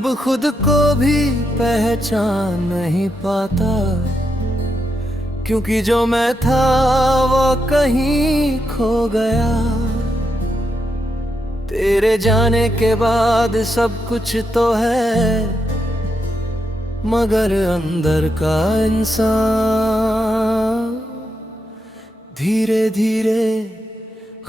अब खुद को भी पहचान नहीं पाता, क्योंकि जो मैं था वो कहीं खो गया। तेरे जाने के बाद सब कुछ तो है, मगर अंदर का इंसान धीरे धीरे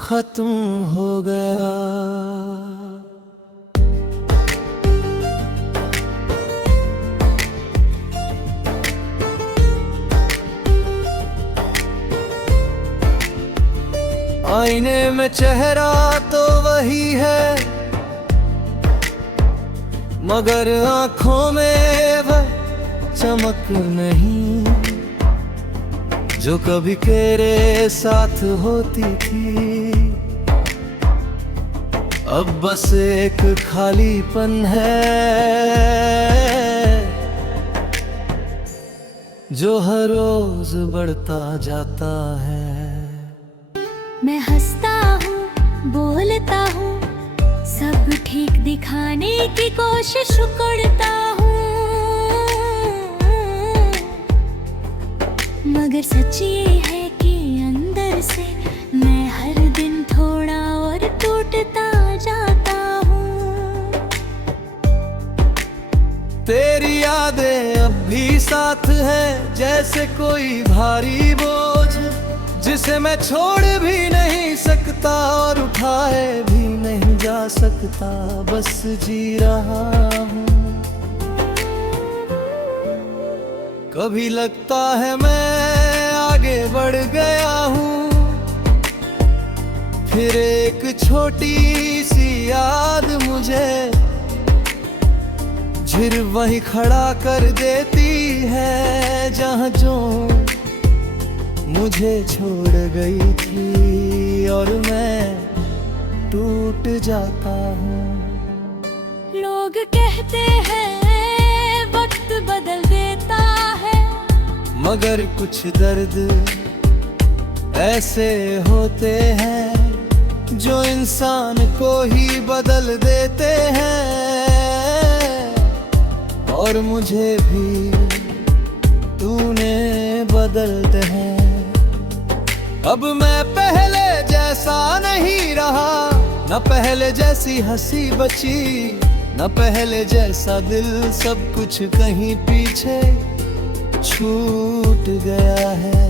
खत्म हो गया। आईने में चेहरा तो वही है, मगर आंखों में वह चमक नहीं जो कभी तेरे साथ होती थी। अब बस एक खालीपन है जो हर रोज बढ़ता जाता है। मैं हंसता हूँ, बोलता हूँ, सब ठीक दिखाने की कोशिश करता हूँ, मगर सच ये है कि अंदर से मैं हर दिन थोड़ा और टूटता जाता हूँ। तेरी यादें अब भी साथ है, जैसे कोई भारी बोझ जिसे मैं छोड़ भी नहीं सकता और उठाए भी नहीं जा सकता। बस जी रहा हूँ। कभी लगता है मैं आगे बढ़ गया हूँ, फिर एक छोटी सी याद मुझे झिर वहीं खड़ा कर देती है जहाँ जो मुझे छोड़ गई थी, और मैं टूट जाता हूँ। लोग कहते हैं वक्त बदल देता है, मगर कुछ दर्द ऐसे होते हैं जो इंसान को ही बदल देते हैं। और मुझे भी तूने बदलते हैं। अब मैं पहले जैसा नहीं रहा, न पहले जैसी हंसी बची, न पहले जैसा दिल। सब कुछ कहीं पीछे छूट गया है।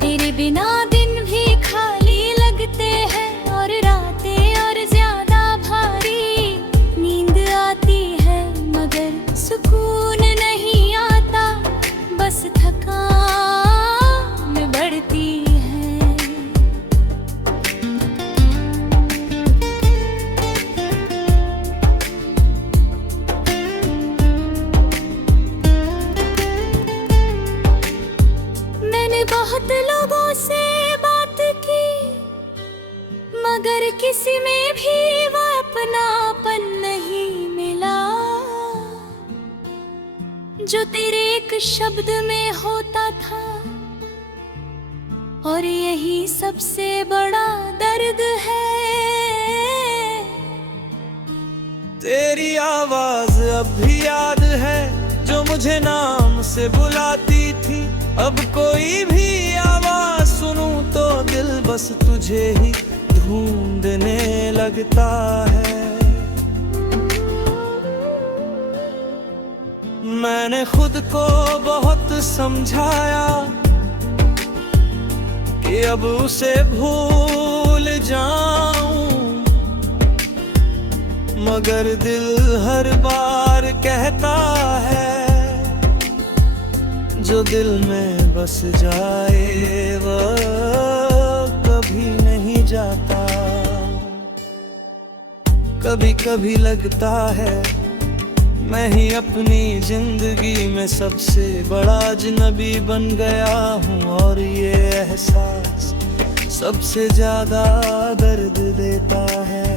तेरे बिना दिन भी खाली लगते हैं और रातें और ज्यादा भारी। नींद आती है मगर सुकून नहीं आता, बस थकान बढ़ती है। मैंने बहुत लोगों से बात की, मगर किसी में भी वो अपनापन नहीं मिला जो तेरे एक शब्द में होता था। और यही सबसे बड़ा दर्द है। तेरी आवाज अब भी याद है जो मुझे नाम से बुलाती थी। अब कोई भी आवाज सुनूं तो दिल बस तुझे ही ढूंढने लगता है। मैंने खुद को बहुत समझाया कि अब उसे भूल जाऊं, मगर दिल हर बार कहता है जो दिल में बस जाए वो कभी नहीं जाता। कभी कभी लगता है मैं ही अपनी जिंदगी में सबसे बड़ा अजनबी बन गया हूँ, और ये एहसास सबसे ज्यादा दर्द देता है।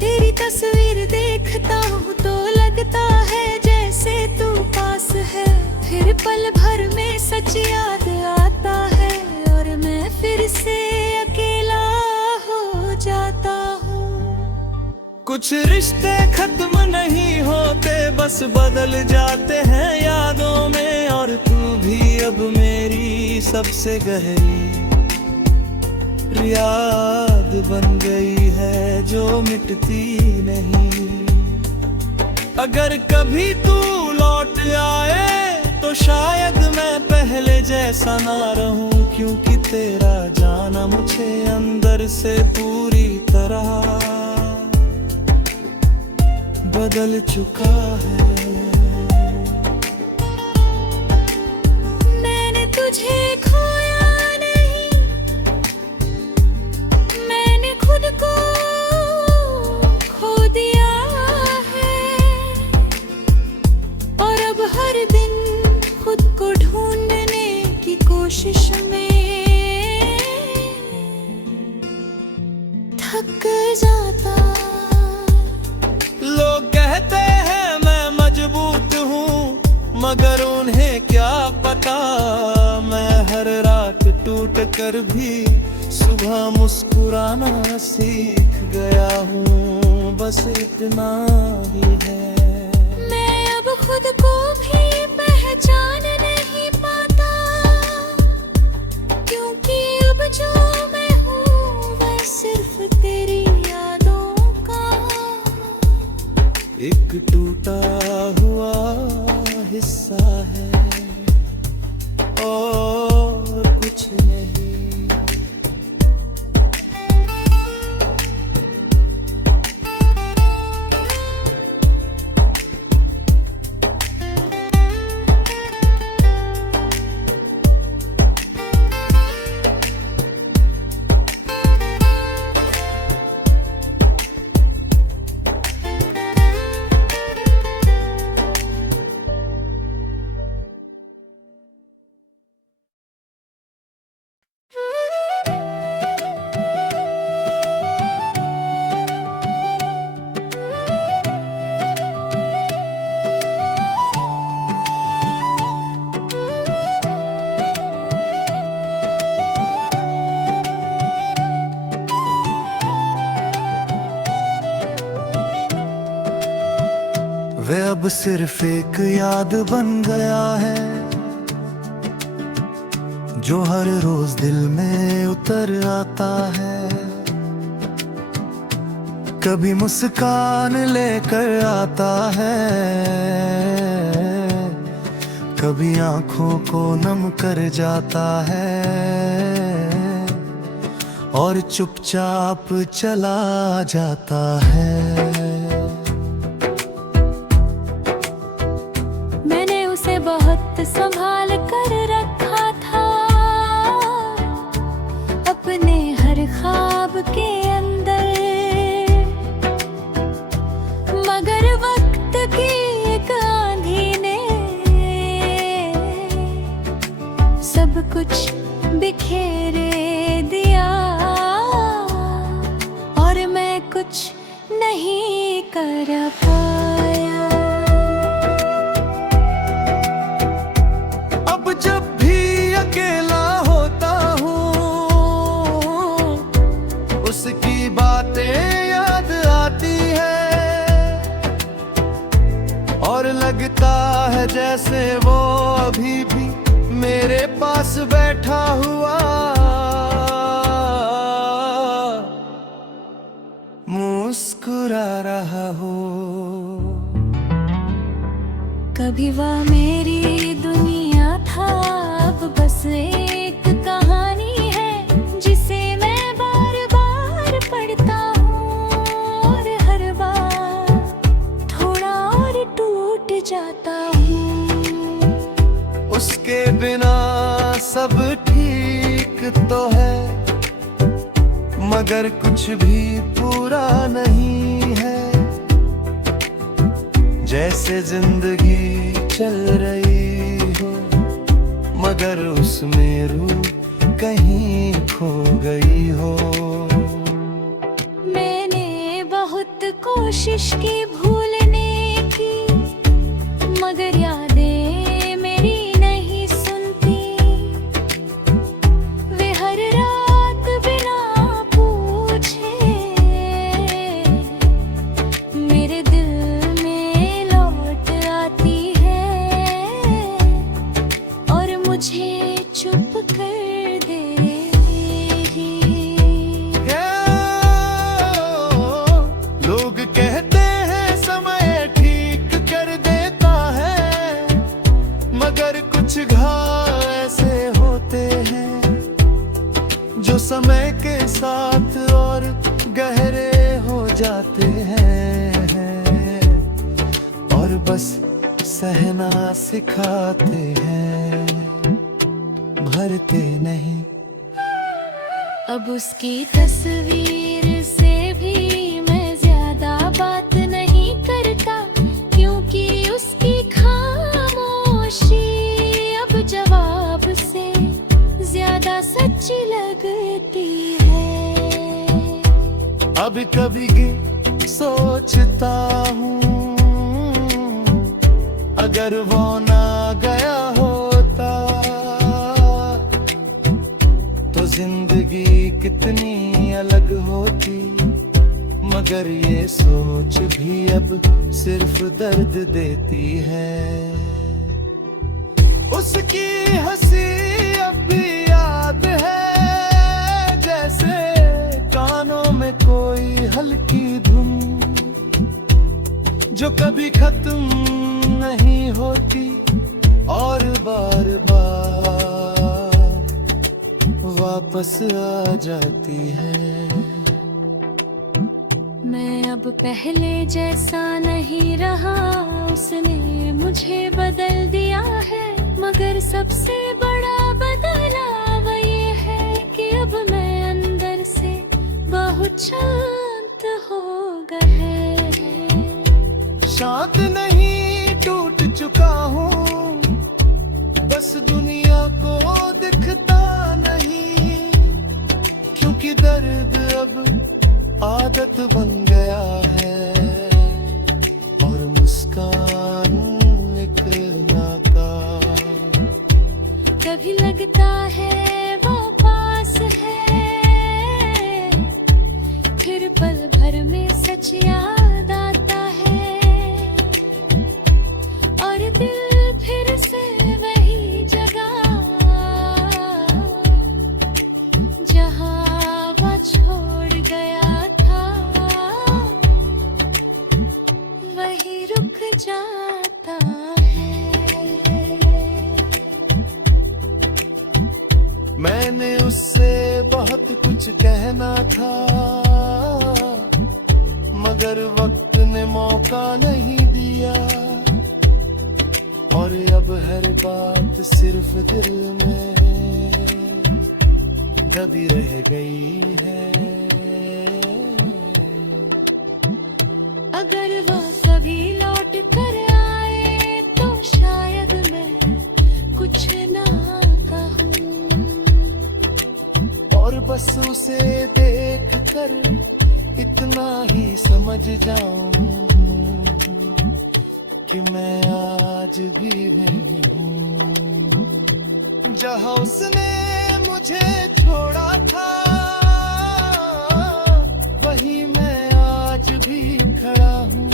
तेरी तस्वीर देखता हूँ तो लगता है जैसे तू पास है। फिर पल भर में सच याद आता है और मैं फिर से अकेला हो जाता हूँ। कुछ रिश्ते खत्म नहीं होते, बस बदल जाते हैं यादों में। और तू भी अब मेरी सबसे गहरी याद बन गई है, जो मिटती नहीं। अगर कभी तू लौट आए तो शायद मैं पहले जैसा ना रहूं, क्योंकि तेरा जाना मुझे अंदर से पूरी तरह बदल चुका है। मैंने तुझे खोया नहीं, मैंने खुद को खो दिया है। और अब हर दिन खुद को ढूंढने की कोशिश में थक जाता। लोग कहते हैं मैं मजबूत हूँ, मगर उन्हें क्या पता मैं हर रात टूट कर भी सुबह मुस्कुराना सीख गया हूँ। बस इतना ही है। मैं अब खुद को भी पहचान नहीं पाता, क्योंकि अब जो मैं हूँ वह सिर्फ तेरी यादों का एक टूटा हुआ हिस्सा है और कुछ नहीं। वे अब सिर्फ एक याद बन गया है, जो हर रोज दिल में उतर आता है। कभी मुस्कान लेकर आता है, कभी आंखों को नम कर जाता है, और चुपचाप चला जाता है। बहुत संभाल कर रखा था अपने हर ख्वाब के अंदर, मगर वक्त की एक आंधी ने सब कुछ बिखेरे दिया, और मैं कुछ नहीं कर पाया। जब भी अकेला होता हूँ, उसकी बातें याद आती है, और लगता है जैसे वो अभी भी मेरे पास बैठा हुआ मुस्कुरा रहा हो। कभी वह मेरी दुनिया था, अब बस एक कहानी है जिसे मैं बार बार पढ़ता हूँ, और हर बार थोड़ा और टूट जाता हूँ। उसके बिना सब ठीक तो है, मगर कुछ भी पूरा नहीं है। जैसे जिंदगी चल रही हो, मगर उसमें रूह कहीं खो गई हो। मैंने बहुत कोशिश की भूलने की, मगर यादें मेरी नहीं सुनती। वे हर रात बिना पूछे हैं और बस सहना सिखाते हैं, भरते नहीं। अब उसकी तस्वीर से भी मैं ज्यादा बात नहीं करता, क्योंकि उसकी खामोशी अब जवाब से ज्यादा सच्ची लगती है। अब कभी सोचता हूँ, अगर वो ना गया होता तो जिंदगी कितनी अलग होती। मगर ये सोच भी अब सिर्फ दर्द देती है। उसकी हंसी अब भी याद है, जैसे कानों में कोई हल्की धुन जो कभी खत्म नहीं होती और बार बार वापस आ जाती है। मैं अब पहले जैसा नहीं रहा, उसने मुझे बदल दिया है। मगर सबसे बड़ा बदलाव ये है कि अब मैं अंदर से बहुत शांत हो गया। शांत नहीं, टूट चुका हूँ, बस दुनिया को दिखता नहीं, क्योंकि दर्द अब आदत बन गया है और मुस्कान एक नाकाम। कभी लगता है वो पास है, फिर पल भर में सच याद आता है और दिल फिर से वही जगह जहाँ वो छोड़ गया था वही रुक जाता है। मैंने उससे बहुत कुछ कहना था, मगर वक्त ने मौका नहीं दिया और अब हर बात सिर्फ दिल में दबी रह गई है। अगर वो कभी लौट कर आए तो शायद मैं कुछ ना कहूँ और बस उसे देख कर इतना ही समझ जाऊं कि मैं आज भी वही हूँ जहाँ उसने मुझे छोड़ा था। वही मैं आज भी खड़ा हूँ,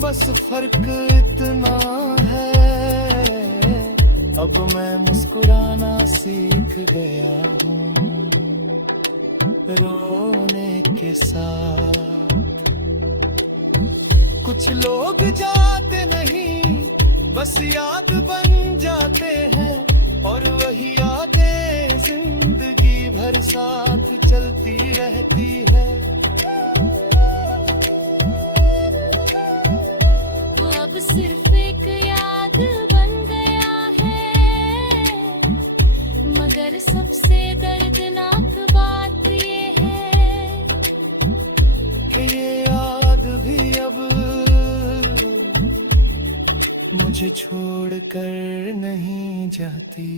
बस फर्क इतना है अब मैं मुस्कुराना सीख गया हूँ रोने के साथ। कुछ लोग जाते नहीं, बस याद बन जाते हैं और वही यादें जिंदगी भर साथ चलती रहती है। वो अब सिर्फ एक याद बन गया है, मगर सबसे दर्दनाक बात ये है कि ये याद भी अब मुझे छोड़कर नहीं जाती।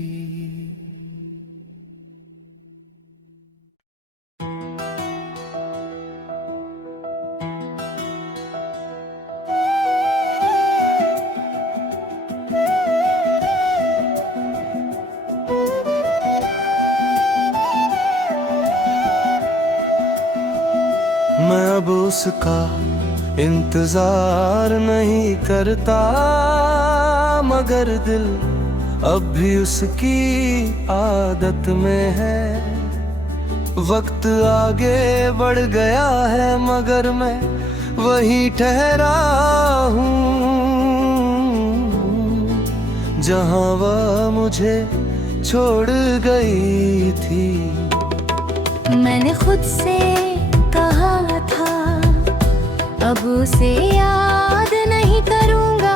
मैं अब उसका इंतजार नहीं करता, मगर दिल अब भी उसकी आदत में है। वक्त आगे बढ़ गया है मगर मैं वही ठहरा हूँ जहाँ वह मुझे छोड़ गई थी। मैंने खुद से कहा उसे याद नहीं करूँगा,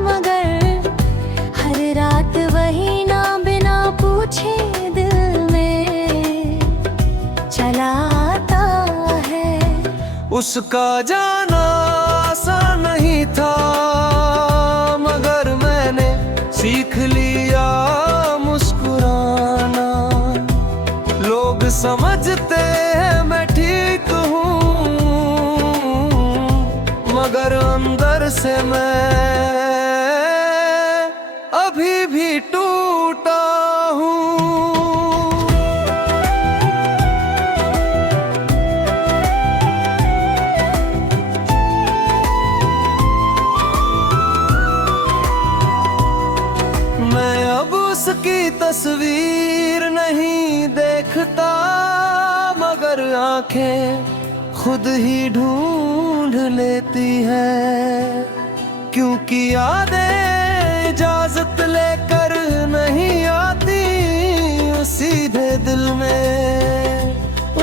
मगर हर रात वही नाम बिना पूछे दिल में चला आता है। उसका जाना आसान नहीं था, मगर मैंने सीख लिया मुस्कुराना। लोग समझते हैं मैं ठीक हूँ, मगर अंदर से मैं अभी भी टूटा हूँ। मैं अब उसकी तस्वीर नहीं देखता, मगर आंखें खुद ही ढूंढ लेती है। क्योंकि यादें इजाजत लेकर नहीं आती, सीधे दिल में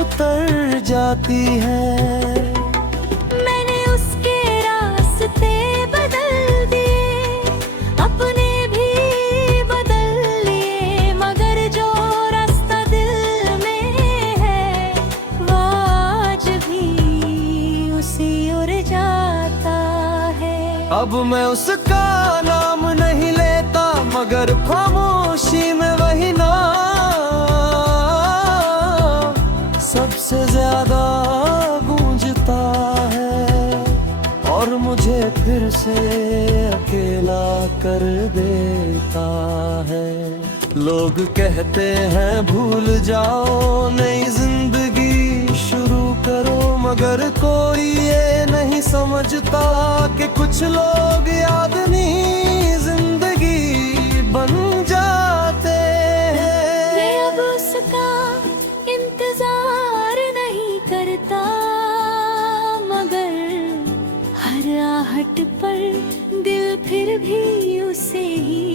उतर जाती है। मैंने उसके रास्ते बदल दिए, अपने भी बदल लिए, मगर जो रास्ता दिल में है वो आज भी उसी ओर जाता है। अब मैं उसका नाम नहीं लेता, मगर खामोशी में वही नाम सबसे ज्यादा गूंजता है, और मुझे फिर से अकेला कर देता है। लोग कहते हैं भूल जाओ, नई जिंदगी शुरू करो, मगर कोई ये नहीं समझता कि कुछ लोग यादनी जिंदगी बन जाते हैं। मैं अब उसका इंतजार नहीं करता, मगर हर आहट पर दिल फिर भी उसे ही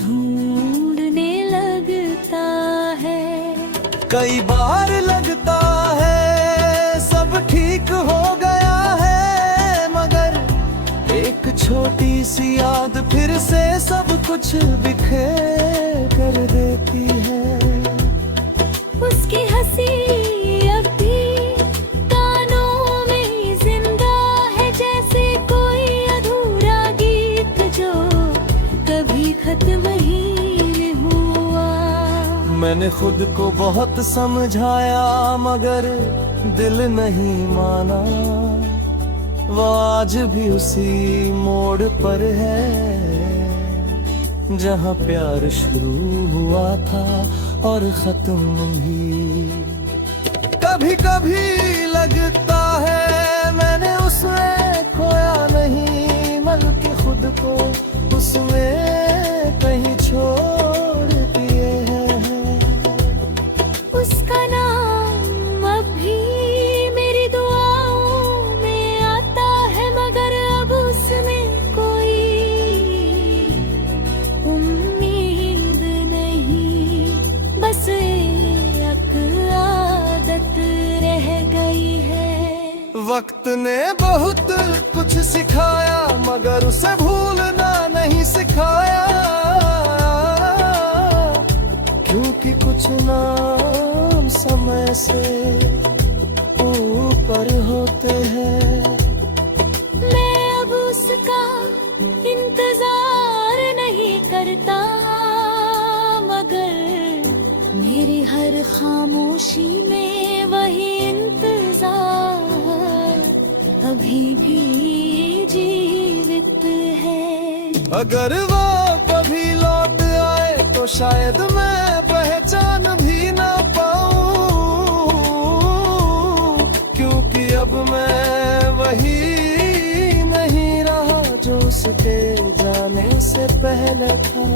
ढूंढने लगता है। कई बार लगता है सब ठीक हो गया है, मगर एक छोटी सी याद फिर से सब कुछ बिखेर कर देती है। उसकी हंसी अब भी कानों में जिंदा है, जैसे कोई अधूरा गीत जो कभी खत्म ही नहीं हुआ। मैंने खुद को बहुत समझाया, मगर दिल नहीं माना। वो आज भी उसी मोड़ पर है जहाँ प्यार शुरू हुआ था और खत्म भी। कभी कभी लगता है मैंने उसमें खोया नहीं, बल्कि खुद को उसमें कहीं छोड़ दिए हैं। उसका नाम अब भी मेरी दुआओं में आता है, मगर अब उसमें कोई उम्मीद नहीं, बस एक आदत रह गई है। वक्त ने बहुत कुछ सिखाया, मगर उसे भूलना नहीं सिखाया। क्योंकि कुछ नाम समय से ऊपर होते हैं। मैं अब उसका इंतजार नहीं करता, मगर मेरी हर खामोशी में वही इंतजार अभी भी जीवित है। अगर वो कभी लौट आए तो शायद मैं पहचान भी ना पाऊं, क्योंकि अब मैं वही नहीं रहा जो उसके जाने से पहले था।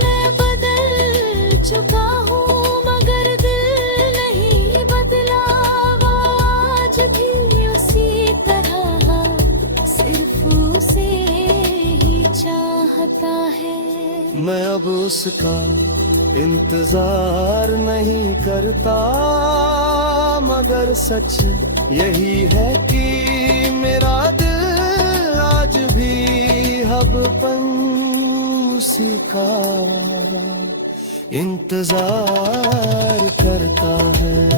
मैं बदल चुका हूँ, मगर दिल नहीं बदला। वो आज भी उसी तरह सिर्फ उसे ही चाहता है। मैं अब उसका इंतजार नहीं करता, मगर मगर सच यही है कि मेरा दिल आज भी हबपन उसी का इंतजार करता है।